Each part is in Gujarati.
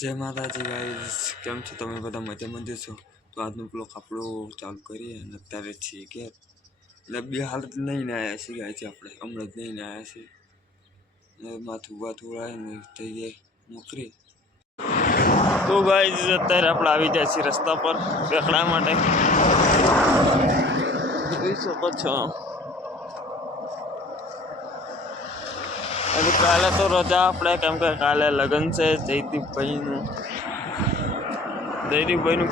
જય માતાજી ગાઈસ, કેમ છો તમે બધા? મજામાં જશો તો આજનો બ્લોગ આપણો ચાલુ કરીએ. અને અત્યારે છીએ કે લબી હાલત લઈને આવ્યા છીએ ગાઈસ, આપણે હમણાં જ લઈને આવ્યા છીએ. માથું બાથું ને જઈએ નોકરી. તો ગાઈસ અત્યારે આપણે આવી જાય છીએ રસ્તા પર રેકડા માટે. જોઈ શકો છો. અને કાલે તો રજા આપણે, કેમ કે કાલે લગ્ન છે જયદીપભાઈનું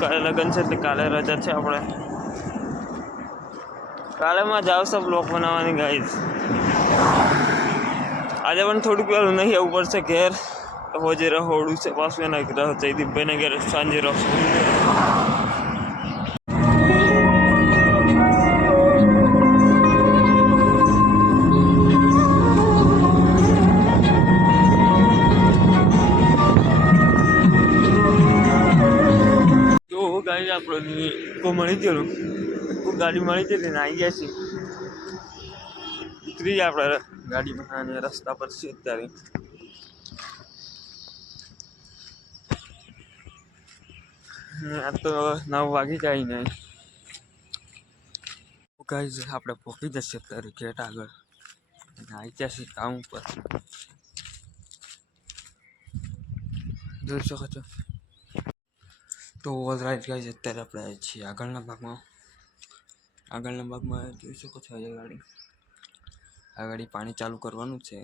કાલે લગ્ન છે એટલે કાલે રજા છે આપણે. કાલે માં જાવ છો બ્લોગ બનાવવાની ગાઈસ. આજે પણ થોડુંક વહેલું નહીં આવવું પડશે ઘેર. હોજે રહોડું છે પાછું એના જયદીપભાઈને ઘેર સાંજે રહો. ગાડી આપણે મળી ગયેલું, ગાડી મળી ગયેલી ને આવી ગયા છીએ. ઉતરી જાય આપણે ગાડીમાં અને રસ્તા પર છીએ અત્યારે. આ તો 9 વાગી જાય ને ગાઈસ આપણે પહોંચી જશે અત્યારે ગેટ આગળ અને આવી જશે કામ ઉપર. જોઈ શકો છો. તો ઓલરાઈટ ગાઈસ અત્યારે આપણે આવી છીએ આગળના ભાગમાં જોઈ શકો છો. આ ગાડી પાણી ચાલુ કરવાનું છે.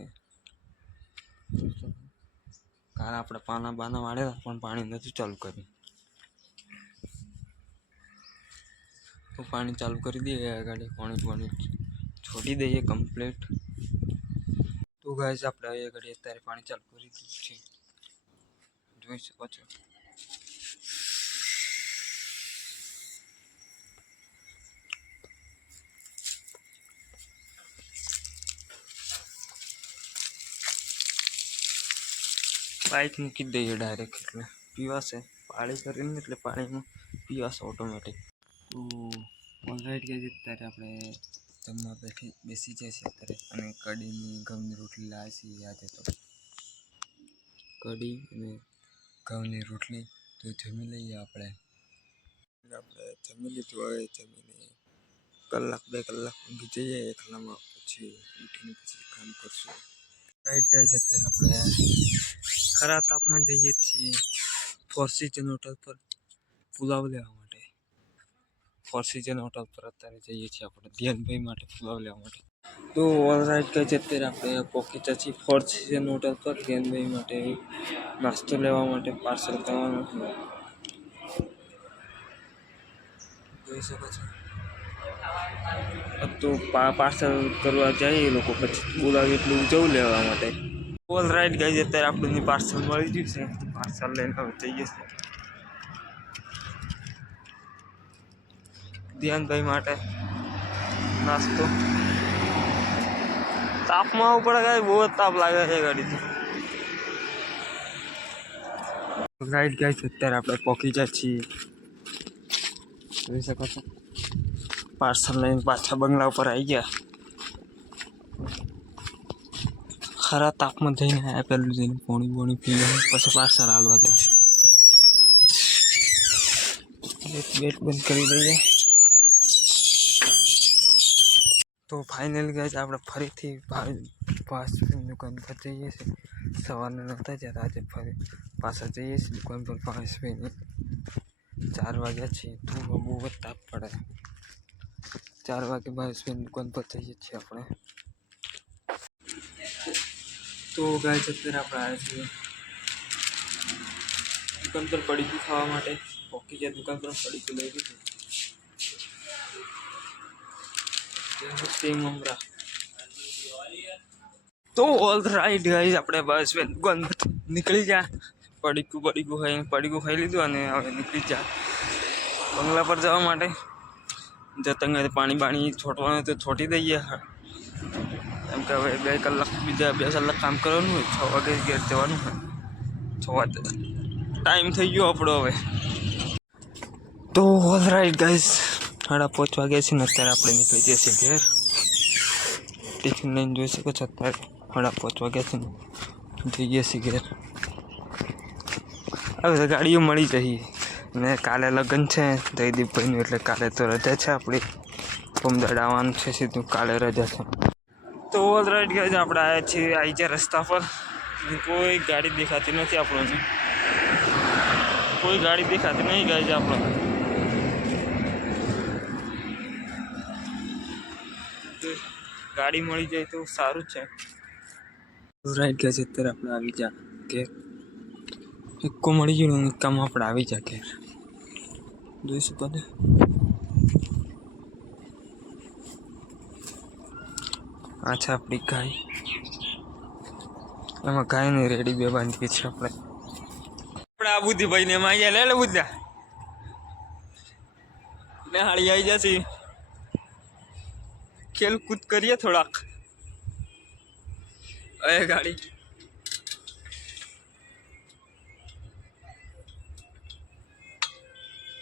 કારણ આપણે પાના બાના વાળેલા પણ પાણી નથી ચાલુ કર્યું. તો પાણી ચાલુ કરી દઈએ. આ ગાડી પાણી છોડી દઈએ કમ્પ્લીટ. તો ગાઈસ આપણે આ ગાડી અત્યારે પાણી ચાલુ કરી દીધું છે, જોઈ શકો છો. બાઇક મૂકી દઈએ ડાયરેક્ટ, એટલે પીવાશે પાણી કરીને, એટલે પાણીમાં પીવાશે ઓટોમેટિક. તો ઓલરાઈટ ગઈ અત્યારે આપણે જમવા બેસી જાય છે અત્યારે. અને કઢીની ઘઉંની રોટલી લાવે છે આજે તો. કઢી અને ઘઉંની રોટલી તો જમી લઈએ આપણે. જમી લીધું. હવે જમીને કલાક 2 કલાક ઊંઘી જઈએ એકલામાં, પછી ઉઠીને પછી કામ કરશું. રાઈટ ગાઈસ અત્યારે આપણે ખરા તાપમાં જઈએ છીએ ફોર સીઝન હોટલ પર પુલાવ લેવા માટે. ફોર સીઝન હોટલ પર અત્યારે જઈએ છીએ આપણે ધ્યાનભાઈ માટે પુલાવ લેવા માટે. તો ઓલરાઈટ ગાઈસ અત્યારે આપણે પહોંચી ગયા છીએ ફોર સીઝન હોટલ પર ધ્યાનભાઈ માટે નાસ્તો લેવા માટે પાર્સલ કરવાનું છે. જોઈ શકો છો. તો પાર્સલ કરવા જાય એ લોકો, પછી બોલાવી એટલું જવું લેવા માટે. ઓલરાઈટ ગાઈસ અત્યારે આપણને પાર્સલ મળી ગયું છે. પાર્સલ લઈને હવે જઈએ છીએ ધ્યાનભાઈ માટે નાસ્તો. તાપમાં ઉપર ગાય બહુ જ તાપ લાગે છે ગાડીથી. રાઈટ ગાઈસ અત્યારે આપણે પહોંચી જાય છીએ, જોઈ શકો છો. પાર્સલ લઈને પાછા બંગલા ઉપર આવી ગયા. ખરા તાપમાં જઈને આવ્યા. પેલું જઈને પાણી પીને પછી પાર્સલ આગળ જાઉં. ગેટ બંધ કરી દઈએ. તો ફાઇનલી ગાઈસ આપણે ફરીથી ભાવેશભાઈની દુકાન પર જઈએ છીએ. સવારના નહોતા જતા, આજે ફરી પાછા જઈએ છીએ દુકાન પર ભાવેશભાઈની. 4 વાગ્યા છે. તો બહુ જ તાપ પડે. 4 વાગે ભાવેશભાઈની દુકાન પર જઈએ છીએ આપણે. તો ગાઈસ અત્યારે આપણે આવ્યા છીએ દુકાન પર પડીકું ખાવા માટે. પહોંચી ગયા દુકાન પર, પડીકું લઈ લીધું. તો ઓલરાઈટ ગાઈસ આપણે બસ દુકાન નીકળી ગયા. પડીકું ખાઈ લીધું અને હવે નીકળી ગયા બંગલા પર જવા માટે. જતા પાણી છોટવાનું તો છોટી દઈએ, કેમ કે હવે 2 કલાક બીજા 2 કલાક કામ કરવાનું હોય. 6 વાગે ઘેર જવાનું હોય. 6 વાગે ટાઈમ થઈ ગયો આપણો હવે. તો ઓલરાઈટ ગાઈસ 5:30 વાગ્યા છે ને અત્યારે આપણે નીકળી જઈએ છીએ ઘેર. ટિફિન લઈને જોઈ શકો છો. અત્યારે 5:30 વાગ્યા છે ને જઈએ છીએ ઘેર. હવે તો ગાડીઓ મળી જઈ ને કાલે લગ્ન છે જયદીપભાઈનું, એટલે કાલે તો રજા છે આપણી. પમદાડ આવવાનું છે સીધું, કાલે રજા છે. તો ઓલરાઈટ ગાઈઝ આપણે આવ્યા છીએ આવી ગયા રસ્તા પર. કોઈ ગાડી દેખાતી નથી આપણને, કોઈ ગાડી દેખાતી નહીં ગાઈઝ આપણને. ગાડી મળી જાય તો સારું છે. રાઈટ ગાઈઝ અત્યારે આપણે આવી જા કે એકો મળી ગયું ને કામ આપણે આવી જા ઘેર. જોઈ શકો ને આ છે આપણી ગાય. એમાં ગાય ને રેડી બે બાંધીએ છીએ આપણે. આ બુદ્ધિભાઈ ને એમાં આવી લે બુદ્ધા ને હાળી આવી જશે. ખેલકૂદ કરીએ થોડાક. અરે ગાડી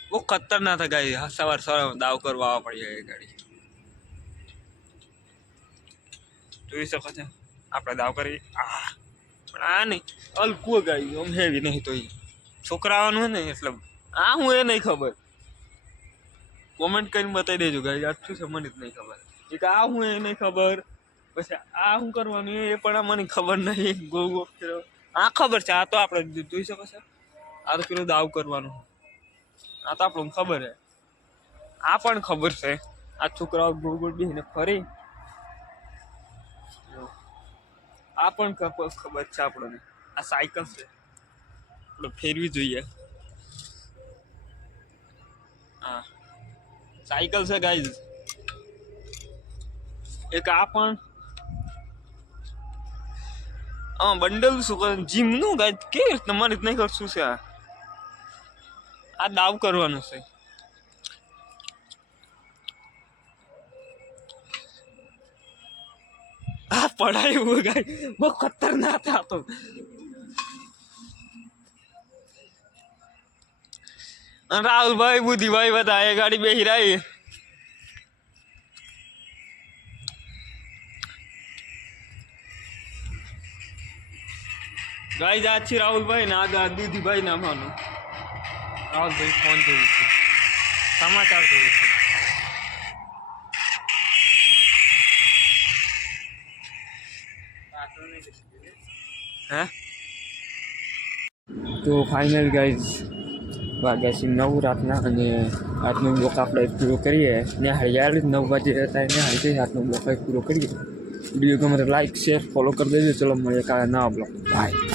બહુ ખતરનાક था गाइस. सवार सवार दाव કરવા આવવા પડી જાય ગાડી. જોઈ શકો છો આપણે દાવ કરી. પણ આ નહીં હલકું ગાડી, આમ હેવી નહીં. તો છોકરાવાનું હોય ને એટલે આ હું એ નહીં ખબર. કોમેન્ટ કરીને બતાવી દેજો ગાડી, આટલું છે મને જ નહીં ખબર. એક આ હું એ નહીં ખબર, પછી આ શું કરવાનું એ પણ મને ખબર નહીં. ગો ગો આ ખબર છે. આ તો આપણે જોઈ શકો છો. આ તો પેલું દાવ કરવાનું, આ તો આપણને ખબર છે. આ પણ ખબર છે. આ છોકરાઓ ગોળ ગોળ બેસીને ફરી, આ પણ ખબર છે આપણને. આ સાયકલ છે, આપણે ફેરવી જોઈએ. હા સાયકલ છે ગાઈઝ. એક આ પણ બંડલ શું કરે જીમ નું ગાઈઝ. કેવી રીતના મને જ નહીં કરશું છે. આ દાવ કરવાનું છે. આ પડાય એવું ગાય બહુ ખતરનાક था तो. રાહુલભાઈ બુદ્ધિભાઈ બધા એ ગાડી બેસી રહી. ગાઈ જાત છે રાહુલભાઈ ને આ દૂધીભાઈ નામવાનું. રાહુલભાઈ ફોન જોયું છે, સમાચાર જોયું છે. હે તો ફાઇનલ ગાઈઝ વાગ્યા છે 9 રાતના અને આજનો બ્લોક આપણે પૂરો કરીએ. ને યાર 9 વાગે હતા ને હાઈ આજનો બ્લોક પૂરો કરીએ. વિડીયો ગમે તો લાઈક શેર ફોલો કરી દેજો. ચલો મળીએ કાલે નવા બ્લોક. બાય.